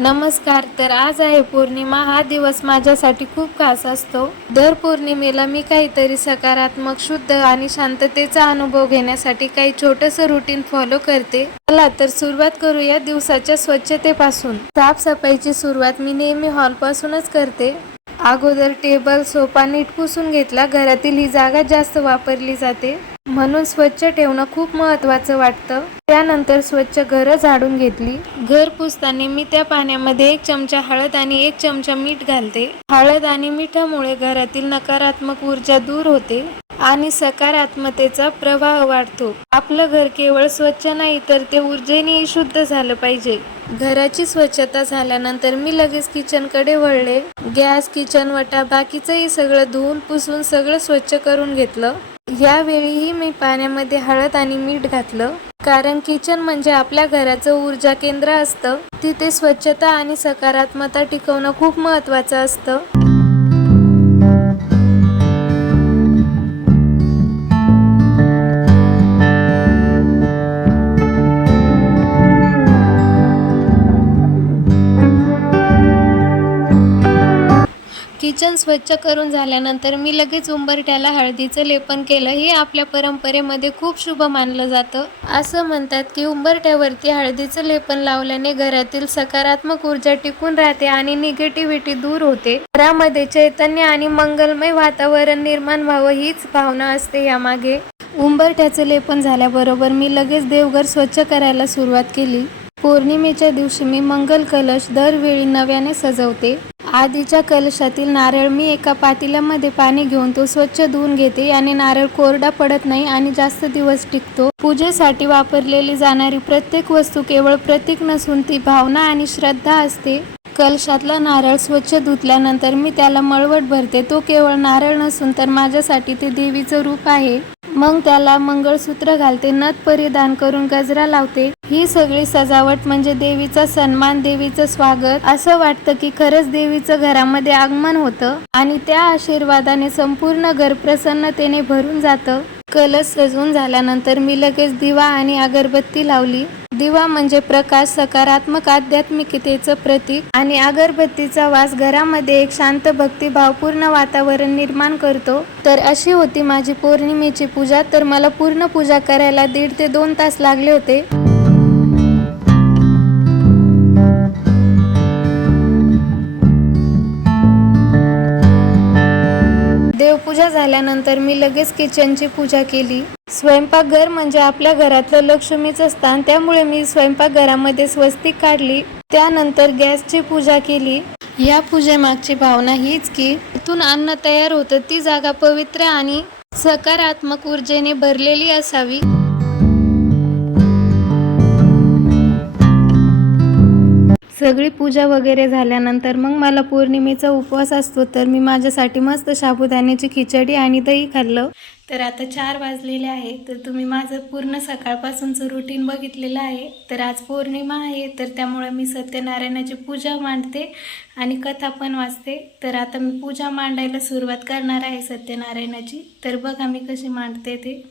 नमस्कार तर आज आहे पौर्णिमा. हा दिवस माझ्यासाठी खूप खास असतो. दर पौर्णिमेला मी काहीतरी सकारात्मक शुद्ध आणि शांततेचा अनुभव घेण्यासाठी काही छोटंसं रुटीन फॉलो करते. चला तर सुरुवात करूया दिवसाच्या स्वच्छतेपासून. साफसफाईची सुरुवात मी नेहमी हॉलपासूनच करते. अगोदर टेबल सोफा नीट पुसून घेतला. घरातील ही जागा जास्त वापरली जाते. म्हणून स्वच्छ ठेवणं खूप महत्वाचं वाटतं. त्यानंतर स्वच्छ घरं झाडून घेतली. घर पुसताना मी त्या पाण्यामध्ये एक चमचा हळद आणि एक चमचा मीठ घालते. हळद आणि मिठामुळे घरातील नकारात्मक ऊर्जा दूर होते आणि सकारात्मतेचा प्रवाह वाढतो. आपलं घर केवळ स्वच्छ नाही तर ते ऊर्जेनेही शुद्ध झालं पाहिजे. घराची स्वच्छता झाल्यानंतर मी लगेच किचनकडे वळले. गॅस किचन वटा बाकीचंही सगळं धुवून पुसून सगळं स्वच्छ करून घेतलं. यावेळीही मी पाण्यामध्ये हळद आणि मीठ घातलं. कारण किचन म्हणजे आपल्या घराचं ऊर्जा केंद्र असतं. तिथे स्वच्छता आणि सकारात्मकता टिकवणं खूप महत्वाचं असतं. किचन स्वच्छ करून झाल्यानंतर मी लगेच उंबरठ्याला हळदीचं लेपन केलं. हे आपल्या परंपरेमध्ये खूप शुभ मानलं जातं. असं म्हणतात की उंबरठ्यावरती हळदीचं लेपन लावल्याने घरातील सकारात्मक ऊर्जा टिकून राहते आणि निगेटिव्हिटी दूर होते. घरामध्ये चैतन्य आणि मंगलमय वातावरण निर्माण व्हावं हीच भावना असते यामागे. उंबरठ्याचं लेपन झाल्याबरोबर मी लगेच देवघर स्वच्छ करायला सुरुवात केली. पौर्णिमेच्या दिवशी मी मंगल कलश दरवेळी नव्याने सजवते. आधीच्या कलशातील नारळ मी एका पातेल्यामध्ये पाणी घेऊन तो स्वच्छ धुवून घेते. याने नारळ कोरडा पडत नाही आणि जास्त दिवस टिकतो. पूजेसाठी वापरलेली जाणारी प्रत्येक वस्तू केवळ प्रतीक नसून ती भावना आणि श्रद्धा असते. कलशातला नारळ स्वच्छ धुतल्यानंतर मी त्याला मळवट भरते. तो केवळ नारळ नसून तर माझ्यासाठी ते देवीचं रूप आहे. मग त्याला मंगळसूत्र घालते नथ परिधान करून गजरा लावते. ही सगळी सजावट म्हणजे देवीचा सन्मान देवीचं स्वागत. असं वाटतं की खरंच देवीचं घरामध्ये आगमन होतं आणि त्या आशीर्वादाने संपूर्ण घर प्रसन्नतेने भरून जातं. कलश सजवून झाल्यानंतर मी लगेच दिवा आणि अगरबत्ती लावली. दिवा म्हणजे प्रकाश सकारात्मक आध्यात्मिकतेचं प्रतीक. आणि अगरबत्तीचा वास घरामध्ये एक शांत भक्तिभावपूर्ण वातावरण निर्माण करतो. तर अशी होती माझी पौर्णिमेची पूजा. तर मला पूर्ण पूजा करायला दीड ते दोन तास लागले होते. देवपूजा झाल्यानंतर मी लगेच किचनची पूजा केली. स्वयंपाकघर म्हणजे आपल्या घरातलं लक्ष्मीचं स्थान. त्यामुळे मी स्वयंपाकघरामध्ये स्वस्तिक काढली. त्यानंतर गॅसची पूजा केली. या पूजेमागची भावना हीच की इथून अन्न तयार होतं. ती जागा पवित्र आणि सकारात्मक ऊर्जेने भरलेली असावी. सगळी पूजा वगैरे झाल्यानंतर मग मला पौर्णिमेचा उपवास असतो तर मी माझ्यासाठी मस्त साबुदाण्याची खिचडी आणि दही खाल्लं. तर आता चार वाजलेले आहे तर तुम्ही माझं पूर्ण सकाळपासूनचं रुटीन बघितलेलं आहे. तर आज पौर्णिमा आहे तर त्यामुळे मी सत्यनारायणाची पूजा मांडते आणि कथा पण वाचते. तर आता मी पूजा मांडायला सुरुवात करणार आहे सत्यनारायणाची. तर बघा मी कशी मांडते ते.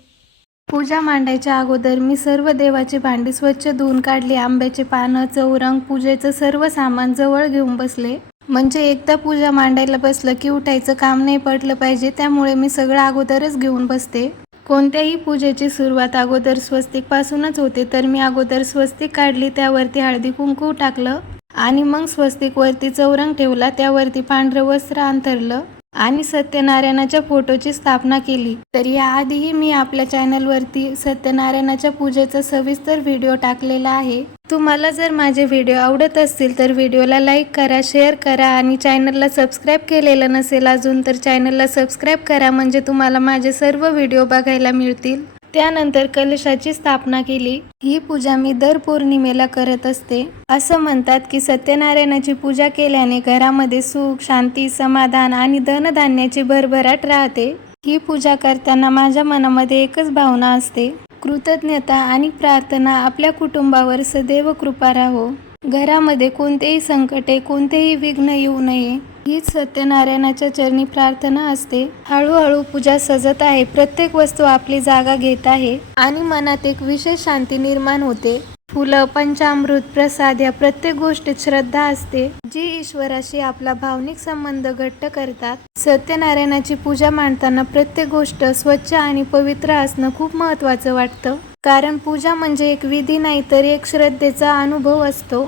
पूजा मांडायच्या अगोदर मी सर्व देवाची भांडी स्वच्छ धुवून काढली आंब्याचे पानं चौरंग पूजेचं सर्व सामान जवळ घेऊन बसले. म्हणजे एकदा पूजा मांडायला बसलं की उठायचं काम नाही पडलं पाहिजे त्यामुळे मी सगळं अगोदरच घेऊन बसते. कोणत्याही पूजेची सुरुवात अगोदर स्वस्तिकपासूनच होते तर मी अगोदर स्वस्तिक काढली त्यावरती हळदी कुंकू टाकलं आणि मग स्वस्तिकवरती चौरंग ठेवला त्यावरती पांढरं वस्त्र अंथरलं. आणि सत्यनारायणाच्या फोटोची स्थापना केली. तर याआधीही मी आपल्या चॅनलवरती सत्यनारायणाच्या पूजेचा सविस्तर व्हिडिओ टाकलेला आहे. तुम्हाला जर माझे व्हिडिओ आवडत असतील तर व्हिडिओला लाईक करा शेअर करा आणि चॅनलला सबस्क्राईब केलेलं नसेल अजून तर चॅनलला सबस्क्राईब करा म्हणजे तुम्हाला माझे सर्व व्हिडिओ बघायला मिळतील. त्यानंतर कलशाची स्थापना केली. ही पूजा मी दर पौर्णिमेला करत असते. असं म्हणतात की सत्यनारायणाची पूजा केल्याने घरामध्ये सुख शांती समाधान आणि धनधान्याची भरभराट राहते. ही पूजा करताना माझ्या मनामध्ये एकच भावना असते. कृतज्ञता आणि प्रार्थना आपल्या कुटुंबावर सदैव कृपा राहो. घरामध्ये कोणतेही संकटे कोणतेही विघ्न येऊ नये. हीच सत्यनारायणाच्या चरणी प्रार्थना असते. हळूहळू पूजा सजत आहे. प्रत्येक वस्तू आपली जागा घेत आहे. आणि मनात एक विशेष शांती निर्माण होते. फुलं पंचामृत प्रसाद या प्रत्येक गोष्टीत श्रद्धा असते. जी ईश्वराशी आपला भावनिक संबंध घट्ट करतात. सत्यनारायणाची पूजा मांडताना प्रत्येक गोष्ट स्वच्छ आणि पवित्र असणं खूप महत्वाचं वाटतं. कारण पूजा म्हणजे एक विधी नाही तर एक श्रद्धेचा अनुभव असतो.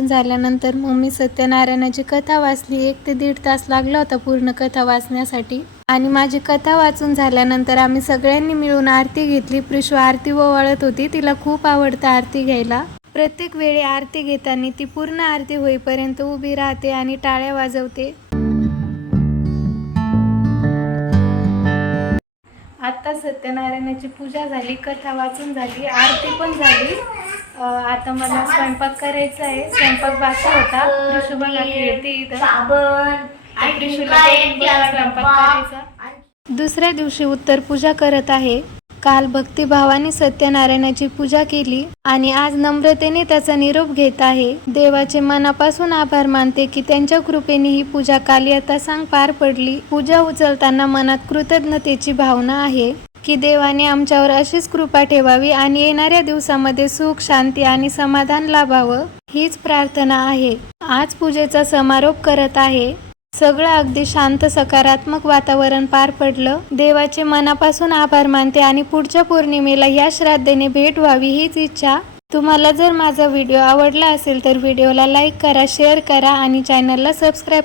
पूजा झाल्यानंतर मग मी सत्यनारायणाची कथा वाचली. एक ते दीड तास लागला होता पूर्ण कथा वाचण्यासाठी. आणि माझी कथा वाचून झाल्यानंतर आम्ही सगळ्यांनी मिळून आरती घेतली. प्रिशू आरती ओवाळत होती. तिला खूप आवडतं आरती घ्यायला. प्रत्येक वेळी आरती घेताना ती पूर्ण आरती होईपर्यंत उभी राहते आणि टाळ्या वाजवते. आता सत्यनारायणाची पूजा झाली कथा वाचून झाली आरती पण झाली. आता मला स्वयंपाक करायचा आहे. स्वयंपाक बाकी होता. त्रिशू बघा खेळते इथं. साबण आणि त्रिशूला बघून बघा स्वयंपाक करायचा. दुसऱ्या दिवशी उत्तर पूजा करत आहे. काल भक्तिभावाने सत्यनारायणाची पूजा केली आणि आज नम्रतेने त्याचा निरोप घेत आहे. देवाचे मनापासून आभार मानते की त्यांच्या कृपेने ही पूजा काल यथासांग पार पडली. पूजा उचलताना मनात कृतज्ञतेची भावना आहे. की देवाने आमच्यावर अशीच कृपा ठेवावी आणि येणाऱ्या दिवसामध्ये सुख शांती आणि समाधान लाभावं हीच प्रार्थना आहे. आज पूजेचा समारोप करत आहे. सगळं अगदी शांत सकारात्मक वातावरण पार पडलं. देवाचे मनापासून आभार मानते आणि पुढच्या पौर्णिमेला या श्राद्धेने भेट व्हावी हीच इच्छा. तुम्हाला जर माझा व्हिडिओ आवडला असेल तर व्हिडिओला लाईक करा शेअर करा आणि चॅनलला सबस्क्राईब